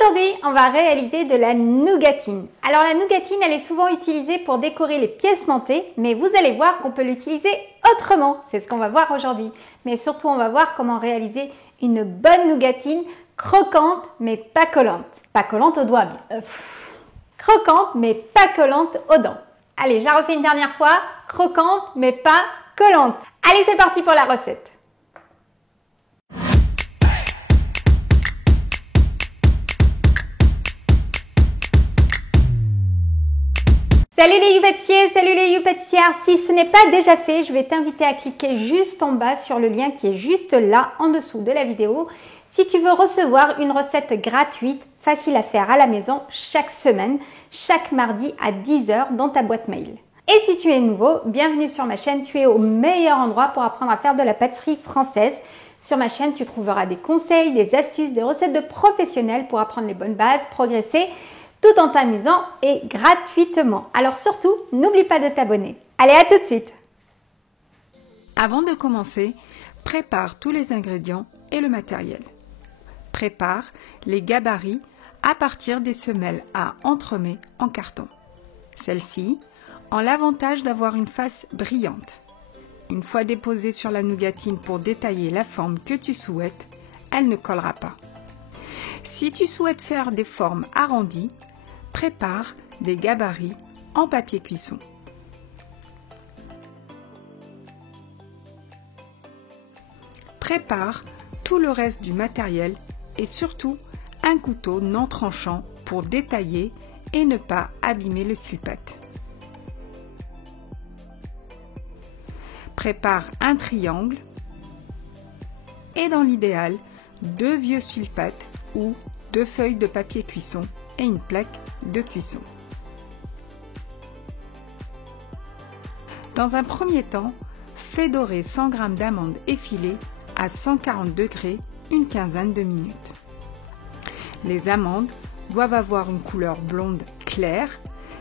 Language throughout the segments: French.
Aujourd'hui, on va réaliser de la nougatine. Alors la nougatine, elle est souvent utilisée pour décorer les pièces montées, mais vous allez voir qu'on peut l'utiliser autrement. C'est ce qu'on va voir aujourd'hui. Mais surtout, on va voir comment réaliser une bonne nougatine croquante, mais pas collante. Pas collante aux doigts, mais croquante, mais pas collante aux dents. Allez, je la refais une dernière fois. Croquante, mais pas collante. Allez, c'est parti pour la recette. Salut les youpâtissiers, salut les youpâtissières. Si ce n'est pas déjà fait, je vais t'inviter à cliquer juste en bas sur le lien qui est juste là, en dessous de la vidéo. Si tu veux recevoir une recette gratuite, facile à faire à la maison, chaque semaine, chaque mardi à 10 h dans ta boîte mail. Et si tu es nouveau, bienvenue sur ma chaîne. Tu es au meilleur endroit pour apprendre à faire de la pâtisserie française. Sur ma chaîne, tu trouveras des conseils, des astuces, des recettes de professionnels pour apprendre les bonnes bases, progresser, tout en t'amusant et gratuitement. Alors surtout, n'oublie pas de t'abonner. Allez, à tout de suite. Avant de commencer, prépare tous les ingrédients et le matériel. Prépare les gabarits à partir des semelles à entremets en carton. Celles-ci ont l'avantage d'avoir une face brillante. Une fois déposée sur la nougatine pour détailler la forme que tu souhaites, elle ne collera pas. Si tu souhaites faire des formes arrondies, prépare des gabarits en papier cuisson. Prépare tout le reste du matériel et surtout un couteau non tranchant pour détailler et ne pas abîmer le silpate. Prépare un triangle et dans l'idéal, 2 vieux silpates ou 2 feuilles de papier cuisson et une plaque de cuisson. Dans un premier temps, fais dorer 100 g d'amandes effilées à 140 degrés une quinzaine de minutes. Les amandes doivent avoir une couleur blonde claire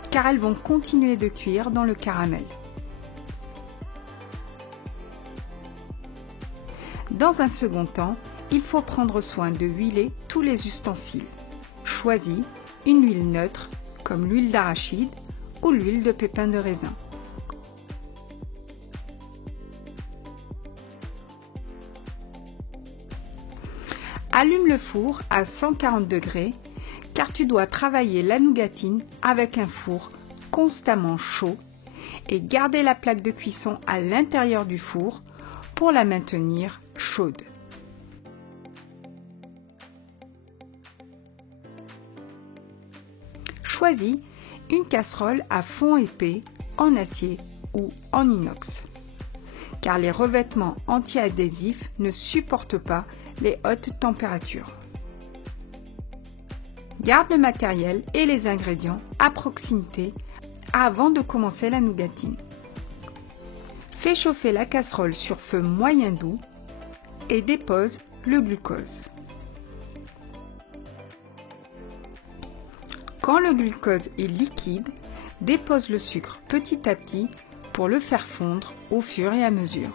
car elles vont continuer de cuire dans le caramel. Dans un second temps, il faut prendre soin de huiler tous les ustensiles. Choisis une huile neutre comme l'huile d'arachide ou l'huile de pépins de raisin. Allume le four à 140 degrés car tu dois travailler la nougatine avec un four constamment chaud et garder la plaque de cuisson à l'intérieur du four pour la maintenir chaude. Choisis une casserole à fond épais en acier ou en inox, car les revêtements anti-adhésifs ne supportent pas les hautes températures. Garde le matériel et les ingrédients à proximité avant de commencer la nougatine. Fais chauffer la casserole sur feu moyen doux et dépose le glucose. Quand le glucose est liquide, dépose le sucre petit à petit pour le faire fondre au fur et à mesure.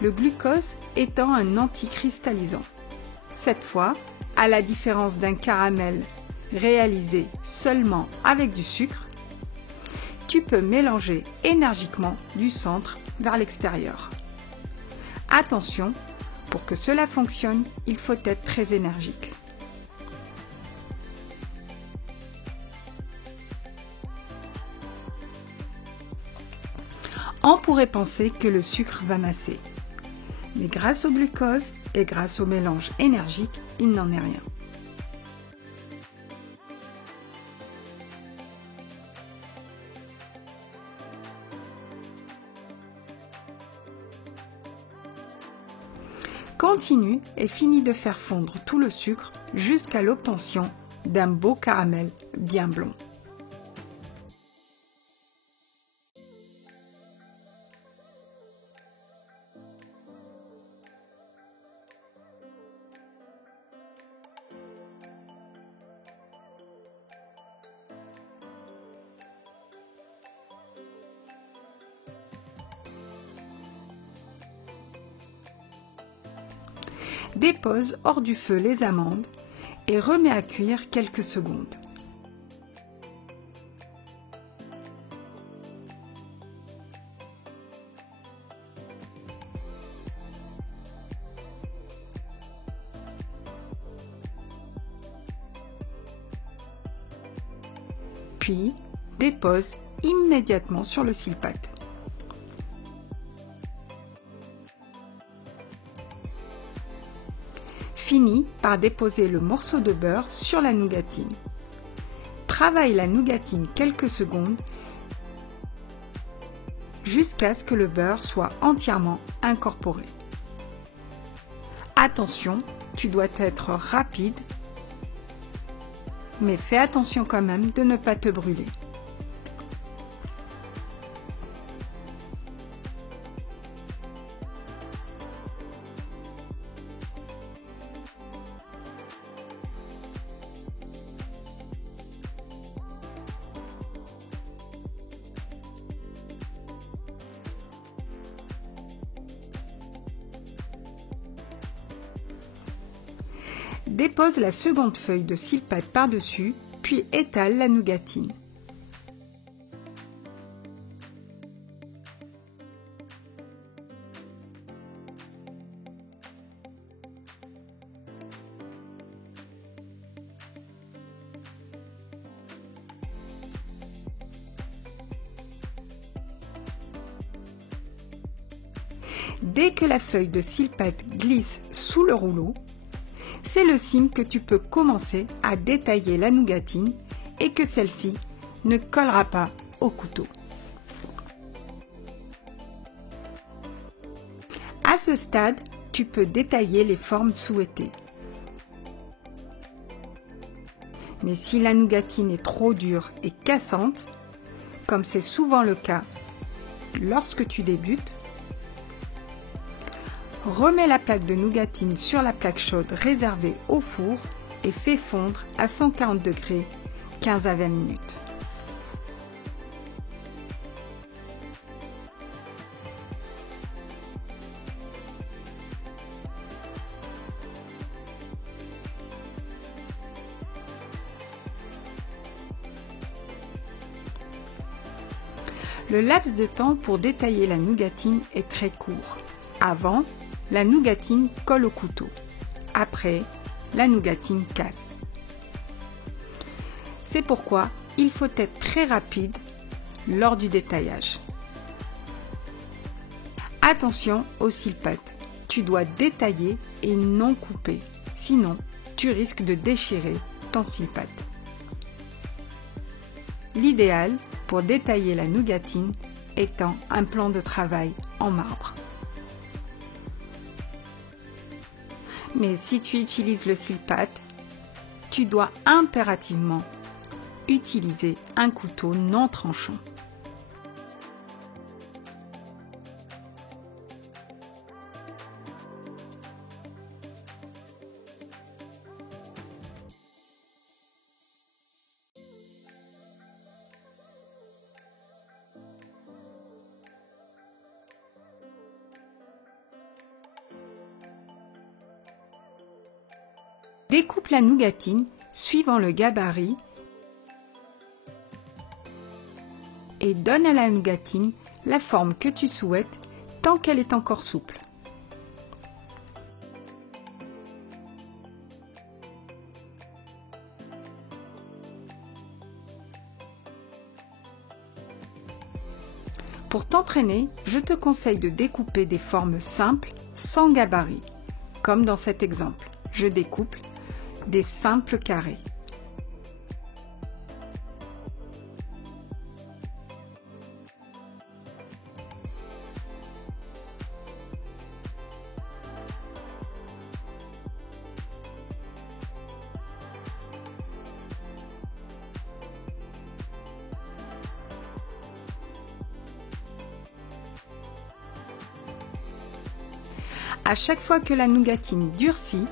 Le glucose étant un anticristallisant. Cette fois, à la différence d'un caramel réalisé seulement avec du sucre, tu peux mélanger énergiquement du centre vers l'extérieur. Attention, pour que cela fonctionne, il faut être très énergique. On pourrait penser que le sucre va masser. Mais grâce au glucose et grâce au mélange énergique, il n'en est rien. Continue et finis de faire fondre tout le sucre jusqu'à l'obtention d'un beau caramel bien blond. Dépose hors du feu les amandes et remets à cuire quelques secondes. Puis, dépose immédiatement sur le silpate. Finis par déposer le morceau de beurre sur la nougatine. Travaille la nougatine quelques secondes jusqu'à ce que le beurre soit entièrement incorporé. Attention, tu dois être rapide, mais fais attention quand même de ne pas te brûler. Dépose la seconde feuille de silpate par-dessus, puis étale la nougatine. Dès que la feuille de silpate glisse sous le rouleau, c'est le signe que tu peux commencer à détailler la nougatine et que celle-ci ne collera pas au couteau. À ce stade, tu peux détailler les formes souhaitées. Mais si la nougatine est trop dure et cassante, comme c'est souvent le cas lorsque tu débutes, remets la plaque de nougatine sur la plaque chaude réservée au four et fais fondre à 140 degrés 15 à 20 minutes. Le laps de temps pour détailler la nougatine est très court. Avant, la nougatine colle au couteau. Après, la nougatine casse. C'est pourquoi il faut être très rapide lors du détaillage. Attention au silpate. Tu dois détailler et non couper. Sinon, tu risques de déchirer ton silpate. L'idéal pour détailler la nougatine étant un plan de travail en marbre. Mais si tu utilises le silpate, tu dois impérativement utiliser un couteau non tranchant. Découpe la nougatine suivant le gabarit et donne à la nougatine la forme que tu souhaites tant qu'elle est encore souple. Pour t'entraîner, je te conseille de découper des formes simples sans gabarit, comme dans cet exemple. Je découpe des simples carrés. À chaque fois que la nougatine durcit,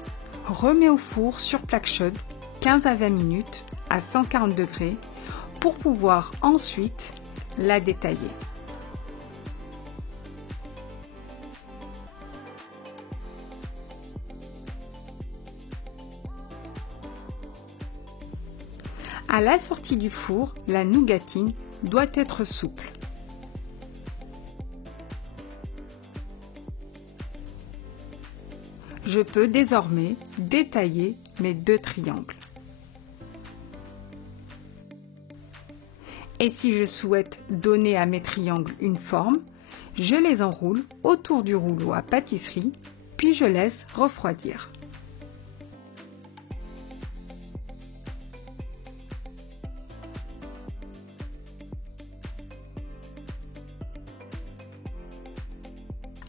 remets au four sur plaque chaude 15 à 20 minutes à 140 degrés pour pouvoir ensuite la détailler. À la sortie du four, la nougatine doit être souple. Je peux désormais détailler mes 2 triangles. Et si je souhaite donner à mes triangles une forme, je les enroule autour du rouleau à pâtisserie, puis je laisse refroidir.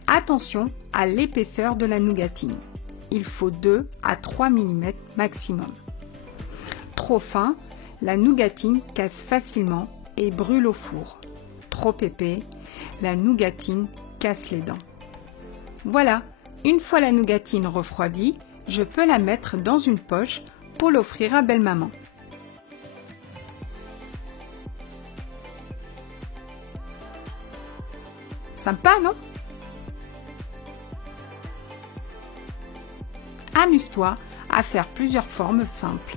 Attention à l'épaisseur de la nougatine. Il faut 2 à 3 mm maximum. Trop fin, la nougatine casse facilement et brûle au four. Trop épais, la nougatine casse les dents. Voilà, une fois la nougatine refroidie, je peux la mettre dans une poche pour l'offrir à belle-maman. Sympa, non ? Amuse-toi à faire plusieurs formes simples.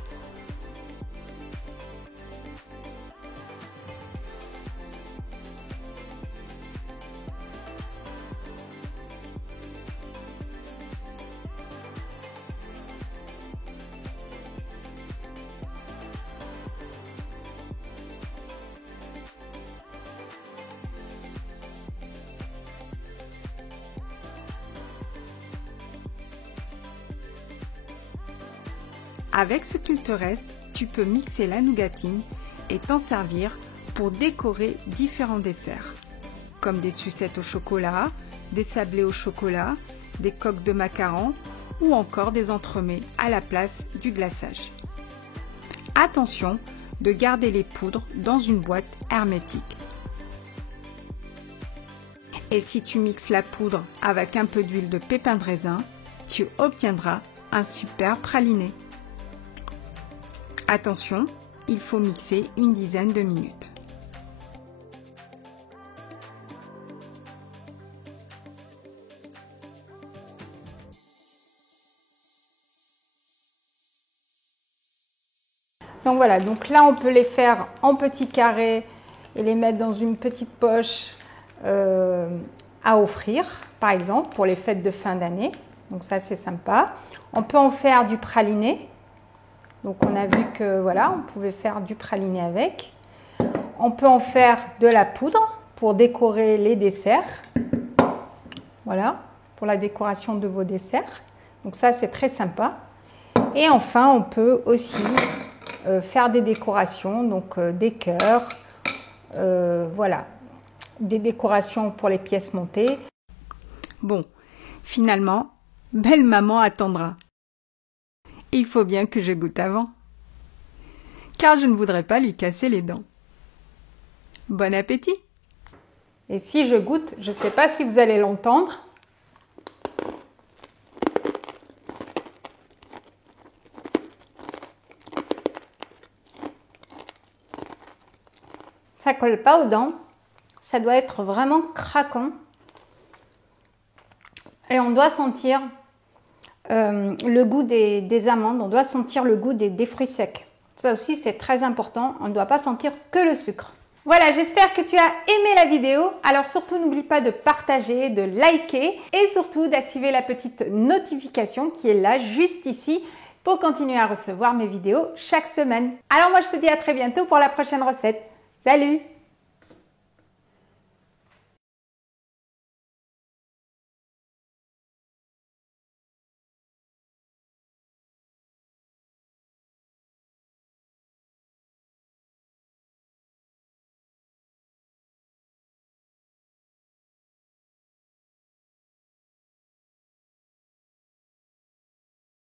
Avec ce qu'il te reste, tu peux mixer la nougatine et t'en servir pour décorer différents desserts, comme des sucettes au chocolat, des sablés au chocolat, des coques de macarons ou encore des entremets à la place du glaçage. Attention de garder les poudres dans une boîte hermétique. Et si tu mixes la poudre avec un peu d'huile de pépins de raisin, tu obtiendras un super praliné. Attention, il faut mixer une dizaine de minutes. Donc voilà, donc là on peut les faire en petits carrés et les mettre dans une petite poche à offrir, par exemple pour les fêtes de fin d'année. Donc ça c'est sympa. On peut en faire du praliné. Donc on a vu que voilà, on pouvait faire du praliné avec. On peut en faire de la poudre pour décorer les desserts. Voilà, pour la décoration de vos desserts. Donc ça c'est très sympa. Et enfin on peut aussi faire des décorations, donc des cœurs, voilà, des décorations pour les pièces montées. Bon, finalement, belle maman attendra. Il faut bien que je goûte avant, car je ne voudrais pas lui casser les dents. Bon appétit! Et si je goûte, je ne sais pas si vous allez l'entendre. Ça colle pas aux dents, ça doit être vraiment craquant. Et on doit sentir le goût des amandes, on doit sentir le goût des fruits secs. Ça aussi c'est très important, on ne doit pas sentir que le sucre. Voilà, j'espère que tu as aimé la vidéo. Alors surtout n'oublie pas de partager, de liker et surtout d'activer la petite notification qui est là juste ici pour continuer à recevoir mes vidéos chaque semaine. Alors moi je te dis à très bientôt pour la prochaine recette. Salut!